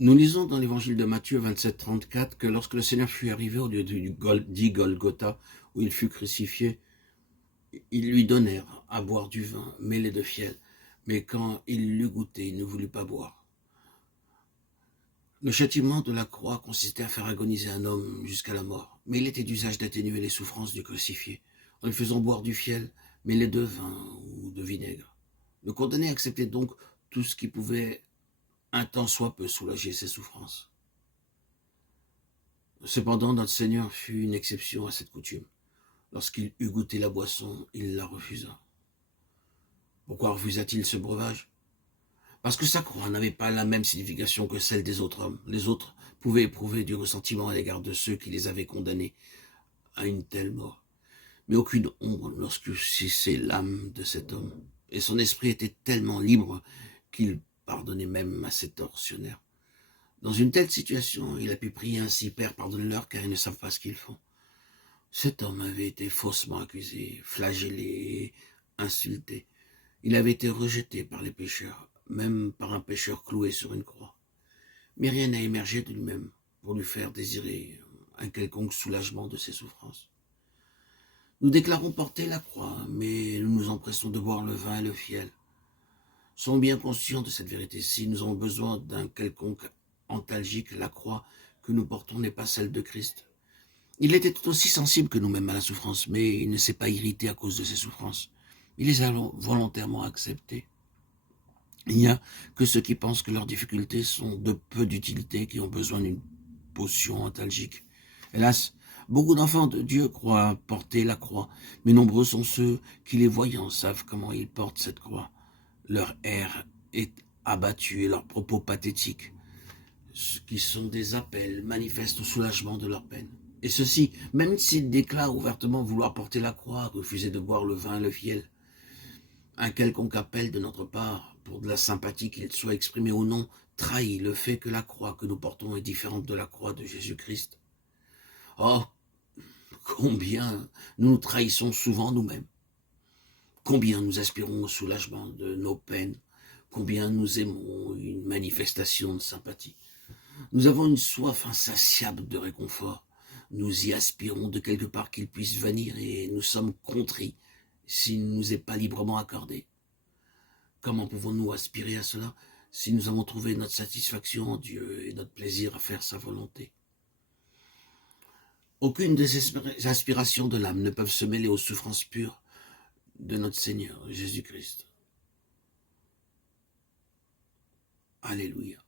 Nous lisons dans l'évangile de Matthieu 27, 34 que lorsque le Seigneur fut arrivé au lieu dit Golgotha, où il fut crucifié, ils lui donnèrent à boire du vin mêlé de fiel. Mais quand il l'eut goûté, il ne voulut pas boire. Le châtiment de la croix consistait à faire agoniser un homme jusqu'à la mort, mais il était d'usage d'atténuer les souffrances du crucifié, en lui faisant boire du fiel mêlé de vin ou de vinaigre. Le condamné acceptait donc tout ce qui pouvait un tant soit peu soulager ses souffrances. Cependant, notre Seigneur fut une exception à cette coutume. Lorsqu'il eut goûté la boisson, il la refusa. Pourquoi refusa-t-il ce breuvage? Parce que sa croix n'avait pas la même signification que celle des autres hommes. Les autres pouvaient éprouver du ressentiment à l'égard de ceux qui les avaient condamnés à une telle mort. Mais aucune ombre n'obscurcissait l'âme de cet homme. Et son esprit était tellement libre qu'il pardonnait même à ses tortionnaires. Dans une telle situation, il a pu prier ainsi: Père, pardonne-leur, car ils ne savent pas ce qu'ils font. Cet homme avait été faussement accusé, flagellé, insulté. Il avait été rejeté par les pécheurs, même par un pécheur cloué sur une croix. Mais rien n'a émergé de lui-même pour lui faire désirer un quelconque soulagement de ses souffrances. Nous déclarons porter la croix, mais nous nous empressons de boire le vin et le fiel. Soyons bien conscients de cette vérité. Si nous avons besoin d'un quelconque antalgique, la croix que nous portons n'est pas celle de Christ. Il était tout aussi sensible que nous-mêmes à la souffrance, mais il ne s'est pas irrité à cause de ses souffrances. Il les a volontairement acceptées. Il n'y a que ceux qui pensent que leurs difficultés sont de peu d'utilité qui ont besoin d'une potion antalgique. Hélas, beaucoup d'enfants de Dieu croient porter la croix, mais nombreux sont ceux qui, les voyant, savent comment ils portent cette croix. Leur air est abattu et leurs propos pathétiques, qui sont des appels, manifestent au soulagement de leur peine. Et ceci, même s'ils déclarent ouvertement vouloir porter la croix, refuser de boire le vin et le fiel. Un quelconque appel de notre part, pour de la sympathie, qu'il soit exprimé ou non, trahit le fait que la croix que nous portons est différente de la croix de Jésus-Christ. Oh, combien nous nous trahissons souvent nous-mêmes. Combien nous aspirons au soulagement de nos peines. Combien nous aimons une manifestation de sympathie. Nous avons une soif insatiable de réconfort. Nous y aspirons de quelque part qu'il puisse venir et nous sommes contrits s'il ne nous est pas librement accordé. Comment pouvons-nous aspirer à cela si nous avons trouvé notre satisfaction en Dieu et notre plaisir à faire sa volonté? Aucune des aspirations de l'âme ne peuvent se mêler aux souffrances pures de notre Seigneur Jésus-Christ. Alléluia.